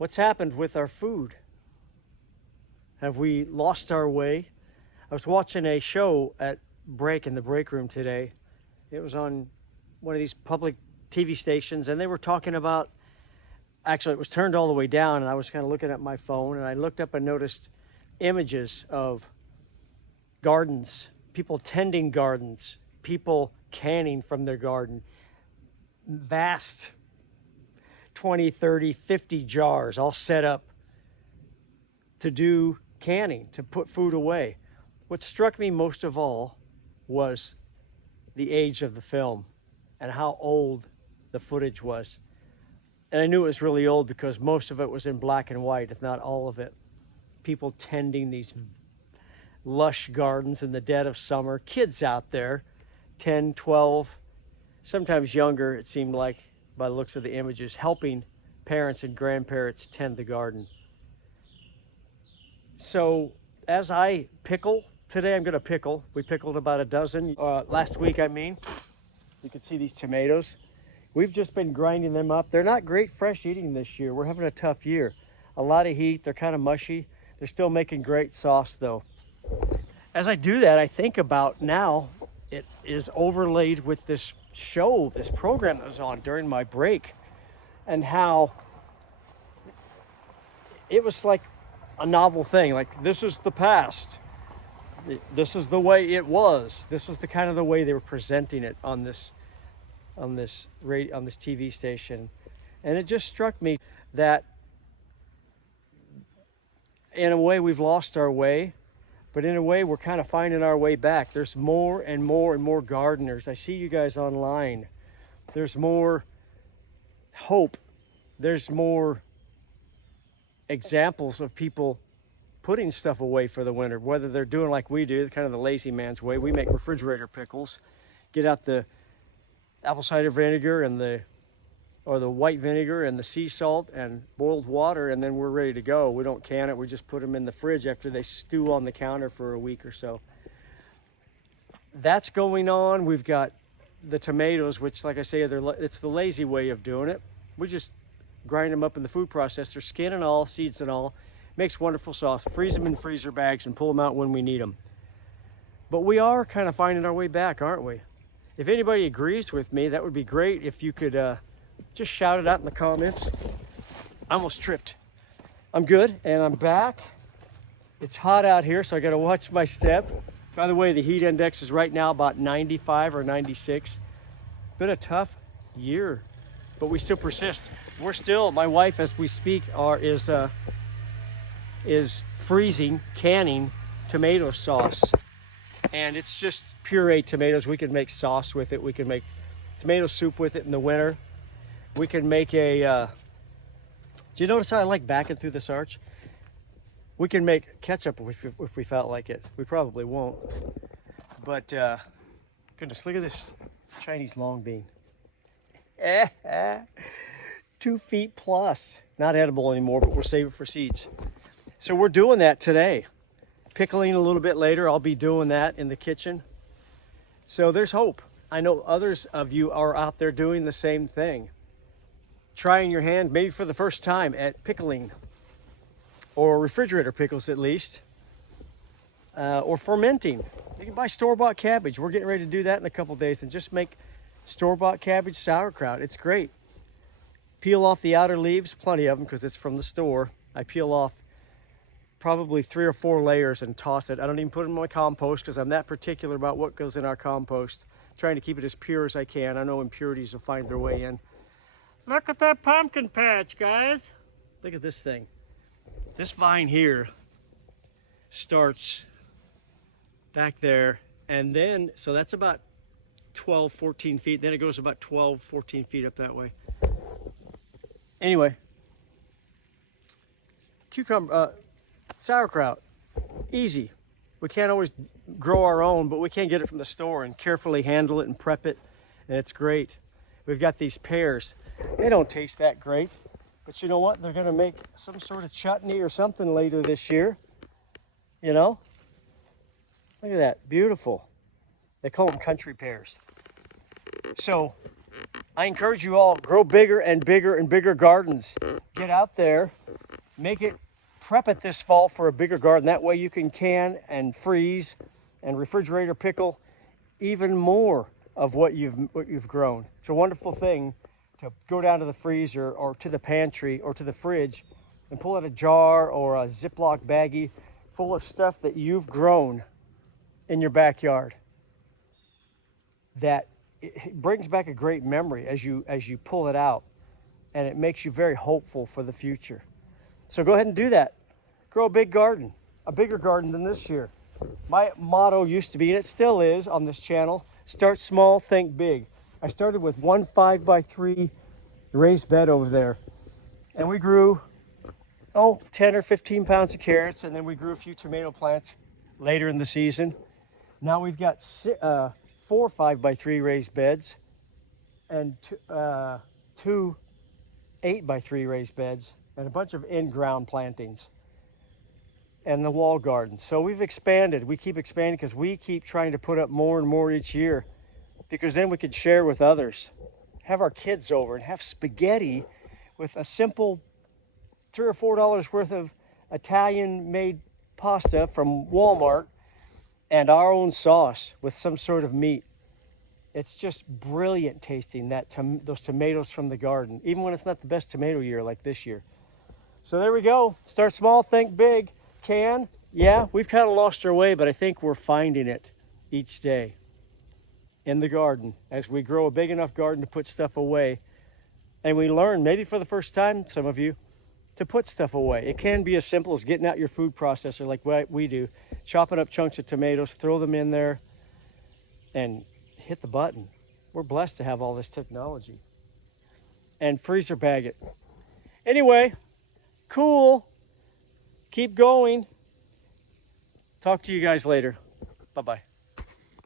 What's happened with our food? Have we lost our way? I was watching a show at in the break room today. It was on one of these public TV stations, and they were talking about, actually, it was turned all the way down, and I was kind of looking at my phone, and I looked up and noticed images of gardens, people tending gardens, people canning from their garden, vast 20, 30, 50 jars all set up to do canning, to put food away. What struck me most of all was the age of the film and how old the footage was. And I knew it was really old because most of it was in black and white, if not all of it. People tending these lush gardens in the dead of summer, kids out there, 10, 12, sometimes younger, it seemed like, by the looks of the images, helping parents and grandparents tend the garden. So as I pickle, today I'm going to pickle. We pickled about a dozen last week, I mean. You can see these tomatoes. We've just been grinding them up. They're not great fresh eating this year. We're having a tough year. A lot of heat. They're kind of mushy. They're still making great sauce, though. As I do that, I think about now it is overlaid with this show, this program that was on during my break, and how it was like a novel thing. Like, this is the past. This is the way it was. This was the kind of the way they were presenting it on this TV station. And it just struck me that in a way we've lost our way, but in a way we're kind of finding our way back. There's more and more and more gardeners. I see you guys online. There's more hope. There's more examples of people putting stuff away for the winter, whether they're doing like we do, kind of the lazy man's way. We make refrigerator pickles, get out the apple cider vinegar and the white vinegar and the sea salt and boiled water, and then we're ready to go. We don't can it. We just put them in the fridge after they stew on the counter for a week or so. That's going on. We've got the tomatoes, which, like I say, it's the lazy way of doing it. We just grind them up in the food processor, skin and all, seeds and all. Makes wonderful sauce. Freeze them in freezer bags and pull them out when we need them. But we are kind of finding our way back, aren't we? If anybody agrees with me, that would be great if you could just shout it out in the comments. I almost tripped. I'm good, and I'm back. It's hot out here, so I got to watch my step. By the way, the heat index is right now about 95 or 96. Been a tough year, but we still persist. We're still, my wife, as we speak, is freezing, canning tomato sauce. And it's just pureed tomatoes. We can make sauce with it. We can make tomato soup with it in the winter. We can make a, do you notice how I like backing through this arch? We can make ketchup if we felt like it. We probably won't. But, goodness, look at this Chinese long bean. 2 feet plus. Not edible anymore, but we'll save it for seeds. So we're doing that today. Pickling a little bit later, I'll be doing that in the kitchen. So there's hope. I know others of you are out there doing the same thing. Trying your hand, maybe for the first time, at pickling, or refrigerator pickles at least, or fermenting. You can buy store-bought cabbage. We're getting ready to do that in a couple days and just make store-bought cabbage sauerkraut. It's great. Peel off the outer leaves, plenty of them because it's from the store. I peel off probably 3 or 4 layers and toss it. I don't even put it in my compost because I'm that particular about what goes in our compost. Trying to keep it as pure as I can. I know impurities will find their way in. Look at that pumpkin patch, guys. Look at this thing. This vine here starts back there, and then, so that's about 12, 14 feet. Then it goes about 12, 14 feet up that way. Anyway, sauerkraut, easy. We can't always grow our own, but we can get it from the store and carefully handle it and prep it, and it's great. We've got these pears. They don't taste that great, but you know what? They're gonna make some sort of chutney or something later this year, you know? Look at that, beautiful. They call them country pears. So I encourage you all, grow bigger and bigger and bigger gardens. Get out there prep it this fall for a bigger garden. That way you can and freeze and refrigerator pickle even more of what you've grown. It's a wonderful thing to go down to the freezer or to the pantry or to the fridge and pull out a jar or a Ziploc baggie full of stuff that you've grown in your backyard. That it brings back a great memory as you pull it out, and it makes you very hopeful for the future. So go ahead and do that. Grow a big garden, a bigger garden than this year. My motto used to be, and it still is on this channel, start small, think big. I started with one 5x3 raised bed over there, and we grew 10 or 15 pounds of carrots, and then we grew a few tomato plants later in the season. Now we've got 4 5x3 raised beds and 2 8x3 raised beds and a bunch of in-ground plantings and the wall garden. So we've expanded. We keep expanding because we keep trying to put up more and more each year, because then we could share with others. Have our kids over and have spaghetti with a simple $3 or $4 worth of Italian-made pasta from Walmart and our own sauce with some sort of meat. It's just brilliant tasting, those tomatoes from the garden, even when it's not the best tomato year like this year. So there we go. Start small, think big. Yeah, we've kind of lost our way, but I think we're finding it each day in the garden as we grow a big enough garden to put stuff away. And we learn, maybe for the first time, some of you, to put stuff away. It can be as simple as getting out your food processor like what we do, chopping up chunks of tomatoes, throw them in there, and hit the button. We're blessed to have all this technology. And freezer bag it. Anyway, cool. Keep going. Talk to you guys later. Bye-bye.